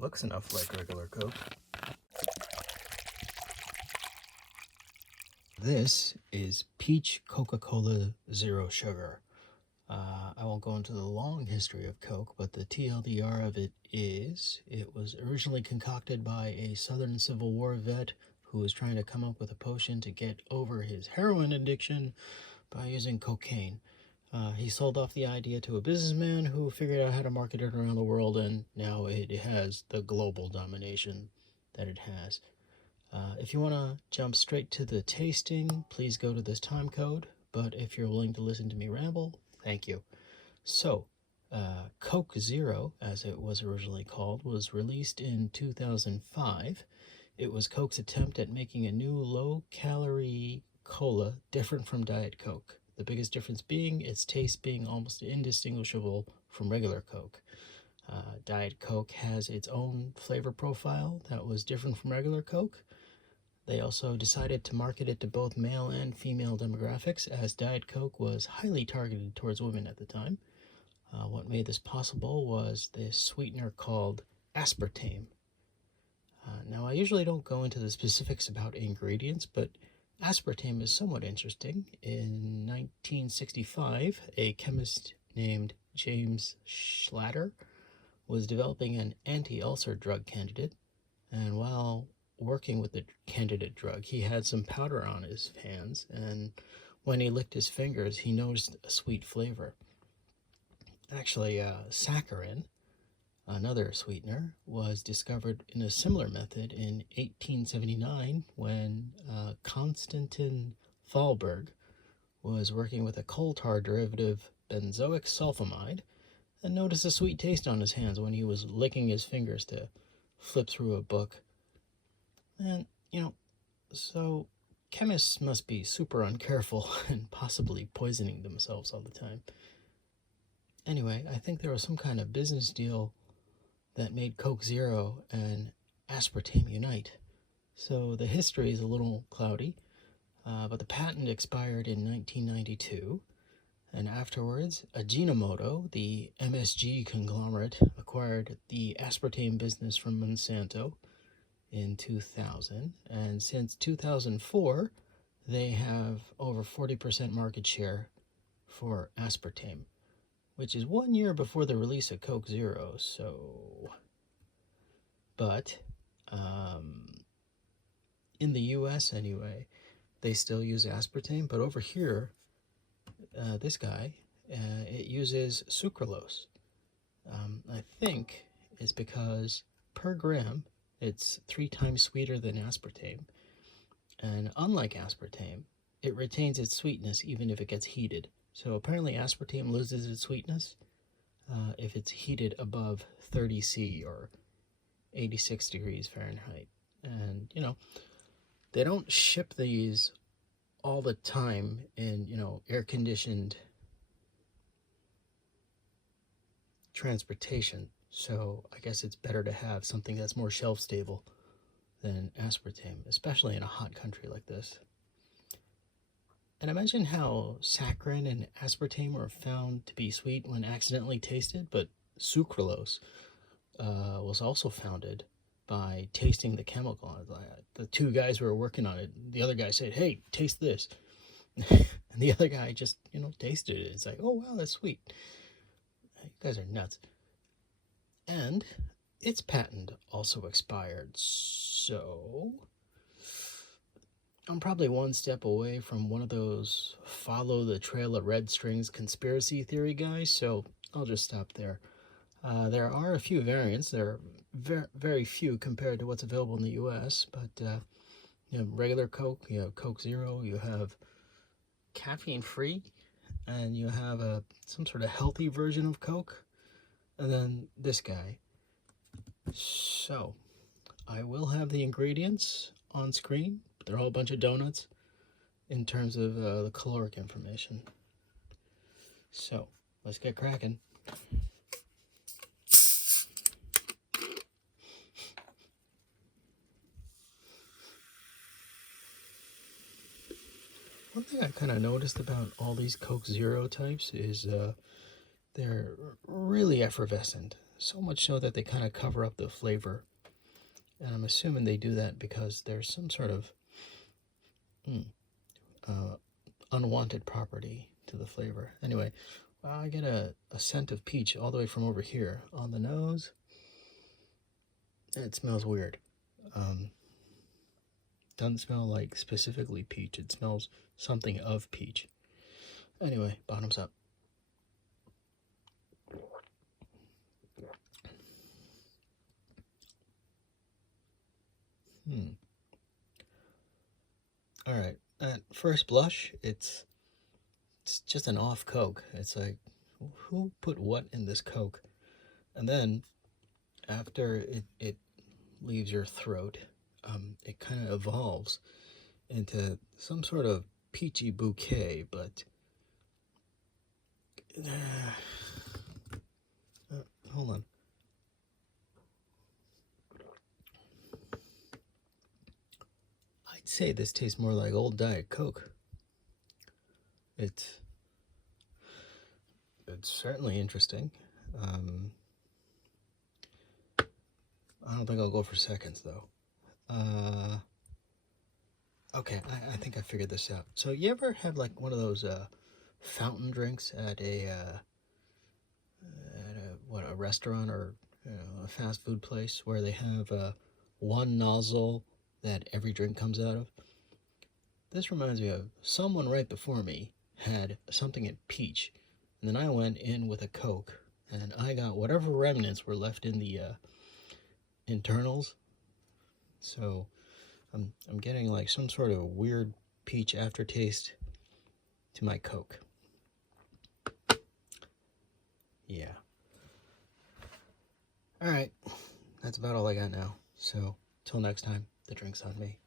Looks enough like regular Coke. This is Peach Coca-Cola Zero Sugar. I won't go into the long history of Coke, but the TLDR of it is, it was originally concocted by a Southern Civil War vet who was trying to come up with a potion to get over his heroin addiction by using cocaine. He sold off the idea to a businessman who figured out how to market it around the world, and now it has the global domination that it has. If you want to jump straight to the tasting, please go to this time code, but if you're willing to listen to me ramble, thank you. So, Coke Zero, as it was originally called, was released in 2005. It was Coke's attempt at making a new low-calorie cola different from Diet Coke. The biggest difference being its taste being almost indistinguishable from regular Coke. Diet Coke has its own flavor profile that was different from regular Coke. They also decided to market it to both male and female demographics, as Diet Coke was highly targeted towards women at the time. What made this possible was this sweetener called aspartame. Now, I usually don't go into the specifics about ingredients, but aspartame is somewhat interesting. In 1965, a chemist named James Schlatter was developing an anti-ulcer drug candidate, and while working with the candidate drug, he had some powder on his hands, and when he licked his fingers, he noticed a sweet flavor. Actually, saccharin, another sweetener, was discovered in a similar method in 1879 when Konstantin Thalberg was working with a coal tar derivative, benzoic sulfamide, and noticed a sweet taste on his hands when he was licking his fingers to flip through a book. And, so chemists must be super uncareful and possibly poisoning themselves all the time. Anyway, I think there was some kind of business deal that made Coke Zero and aspartame unite. So the history is a little cloudy, but the patent expired in 1992. And afterwards, Ajinomoto, the MSG conglomerate, acquired the aspartame business from Monsanto in 2000. And since 2004, they have over 40% market share for aspartame, which is 1 year before the release of Coke Zero. But in the US anyway, they still use aspartame, but over here, this guy, it uses sucralose. I think it's because per gram, it's 3 times sweeter than aspartame. And unlike aspartame, it retains its sweetness even if it gets heated. So apparently aspartame loses its sweetness if it's heated above 30 C or 86 degrees Fahrenheit. And, they don't ship these all the time in, air-conditioned transportation. So I guess it's better to have something that's more shelf-stable than aspartame, especially in a hot country like this. And imagine how saccharin and aspartame were found to be sweet when accidentally tasted, but sucralose was also founded by tasting the chemical. The 2 guys who were working on it, the other guy said, "Hey, taste this." And the other guy just, tasted it. It's like, "Oh, wow, that's sweet." You guys are nuts. And its patent also expired, so I'm probably one step away from one of those follow the trail of red strings conspiracy theory guys, so I'll just stop there. There are a few variants. There are very few compared to what's available in the US, but regular Coke, you have Coke Zero, you have caffeine-free, and you have some sort of healthy version of Coke, and then this guy. So, I will have the ingredients on screen. They're all a bunch of donuts in terms of the caloric information. So, let's get cracking. One thing I kind of noticed about all these Coke Zero types is they're really effervescent, so much so that they kind of cover up the flavor. And I'm assuming they do that because there's some sort of unwanted property to the flavor. Anyway, I get a scent of peach all the way from over here on the nose. It smells weird. Doesn't smell like specifically peach. It smells something of peach. Anyway, bottoms up. All right. At first blush, it's just an off Coke. It's like, who put what in this Coke? And then after it leaves your throat, it kind of evolves into some sort of peachy bouquet, but hold on. I'd say this tastes more like old Diet Coke. It's certainly interesting. I don't think I'll go for seconds though. Okay, I think I figured this out. So you ever had like one of those fountain drinks at a restaurant or a fast food place where they have one nozzle that every drink comes out of? This reminds me of someone right before me had something at peach, and then I went in with a Coke, and I got whatever remnants were left in the internals. So I'm getting like some sort of weird peach aftertaste to my Coke. Yeah. All right, that's about all I got now. So till next time, the drink's on me.